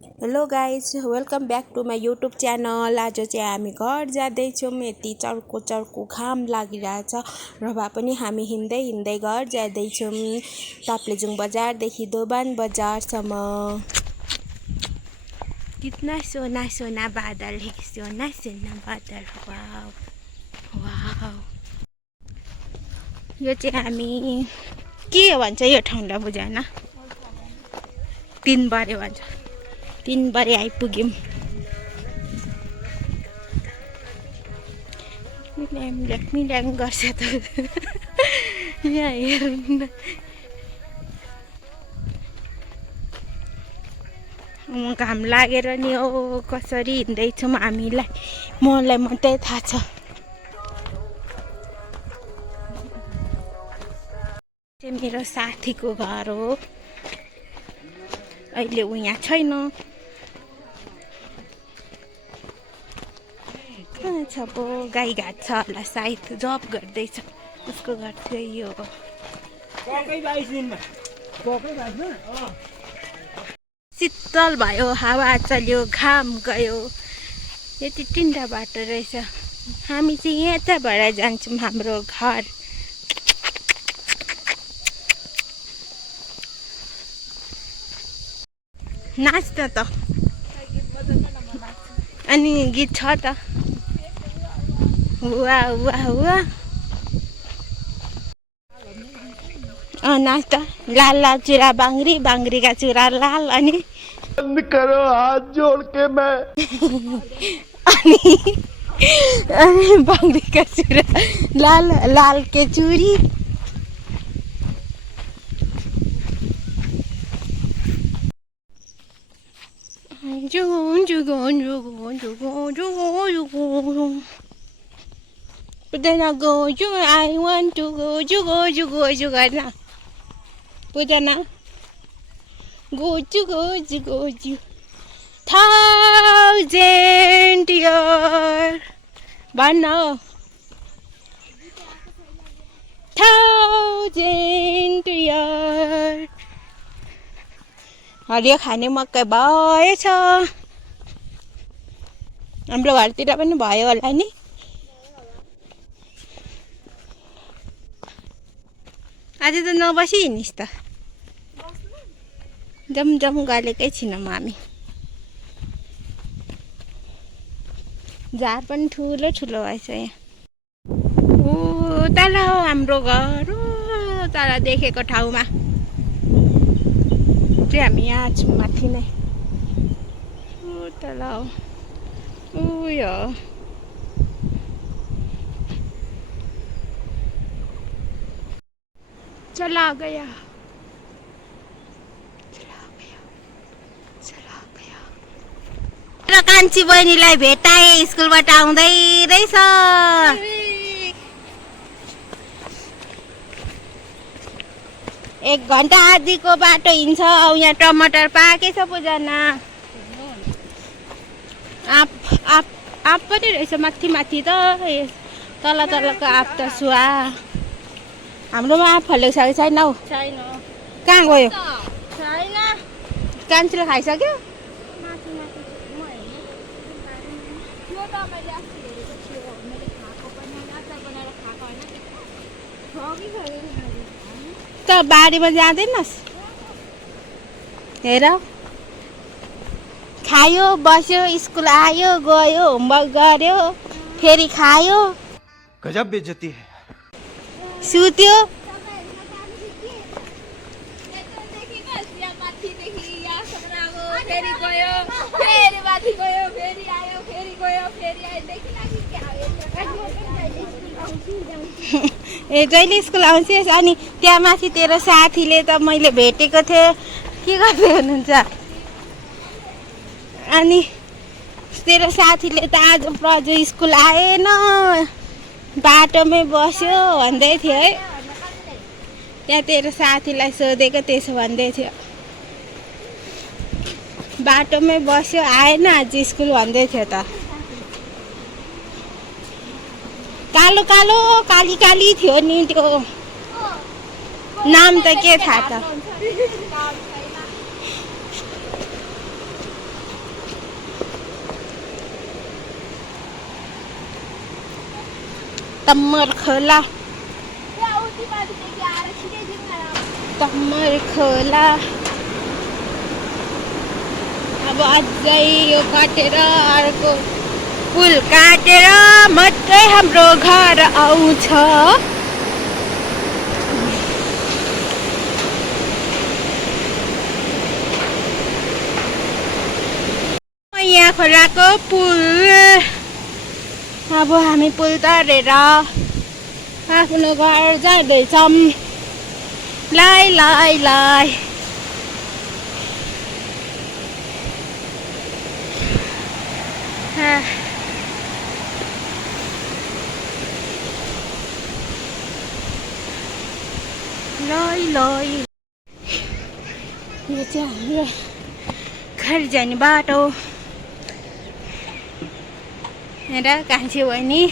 Hello guys welcome back to my YouTube channel. आज चाहिँ हामी घर जाँदैछौँ। यति चर्को चर्को घाम लागिरहेछ र भए पनि हामी हिँड्दै हिँड्दै घर जाँदैछौँ ताप्लेजुङ बजारदेखि दोभान बजारसम्म। कितना सोना सोना बादल है, सोना सोना बादल। वाव वाव। यो चाहिँ हामी के भन्छ यो ठाउँलाई बुझाएन, तिनबारे भन्छ। तिनबारे आइपुग्यौँ। मिल्याङ गर्छ त यहाँ हेर्नु घाम लागेर नि हो कसरी हिँड्दैछौँ हामीलाई, मलाई मात्रै थाहा छ। चाहिँ मेरो साथीको घर हो। अहिले ऊ यहाँ छैन। कहाँ छ पो, गाईघाट छ होला सायद, जब गर्दैछ। उसको घर चाहिँ यो हो। शीतल भयो, हावा चल्यो, घाम गयो। यति तिनवटा बाटो रहेछ। हामी चाहिँ यताबाट जान्छौँ हाम्रो घर। नाच त अनि गीत छ त। वा वा वा नाच त। लाल लाल चुरा बाङ्ग्री, बाङ्ग्रीका चुरा लाल। अनि बंद करो हाथ जोड़ के मैं अनि बाङ्ग्रीका चुरा लाल, लाल के चुरी। जुगुन जुगुन जुगुन जुगुन जुगुन जुगुन Pudana go, you I want to go, you go na. Pudana go, you go, you 1,000 year. Bana 1,000 year. हरियो खाने मकै भएछ। हाम्रो घरतिर पनि भयो होला नि। आज त नबसी हिँडिस् त। जम जम गलेकै छैनौँ हामी। झार पनि ठुलो ठुलो भएछ यहाँ। ओ तल हो हाम्रो घर, तल देखेको ठाउँमा चाहिँ हामी यहाँ छौँ, माथि नै। तल हो उयो चला गया, चला गया, चला गया। र कान्छी बहिनीलाई भेटाए स्कुलबाट आउँदै रहेछ। एक घन्टा आधीको बाटो हिँड्छ। यहाँ टमाटर पाकेछ पुजना। आप पनि रहेछ माथि माथि त। तल तलको आप त सुहा। हाम्रोमा आँप फलेको छ कि छैन हौ? छैन। कहाँ गयो? छैन। कान्छीले खाइसक्यो? त बारीमा जाँदैनस्? हेर, खायो, बस्यो, स्कुल आयो, गयो, होमवर्क गर्यो, फेरि खायो, गजब बेइज्जती है। सुत्यो। ए जहिले स्कुल आउँछस्? अनि त्यहाँ माथि तेरो साथीले त मैले भेटेको थिएँ, के गर्दै हुनुहुन्छ? अनि तेरो साथीले त आज प्रजु स्कुल आएन, बाटोमै बस्यो भन्दै थियो है। त्यहाँ तेरो साथीलाई सोधेको, त्यसो भन्दै थियो। बाटोमै बस्यो, आएन आज स्कुल भन्दै थियो त। कालो कालो काली काली थियो नि त्यो। नाम त के थाहा त। तम्मर खोला तम्मर खोला अब अझै यो काटेर अर्को पुल काटेर मात्रै हाम्रो घर आउँछ। यहाँ खोलाको पुल अब हामी पुल तरेर आफ्नो घर जाँदैछौँ। लाई लाई लाई लाई लाई यो चाहिँ हाम्रो घर जाने बाटो। हेर कान्छी बहिनी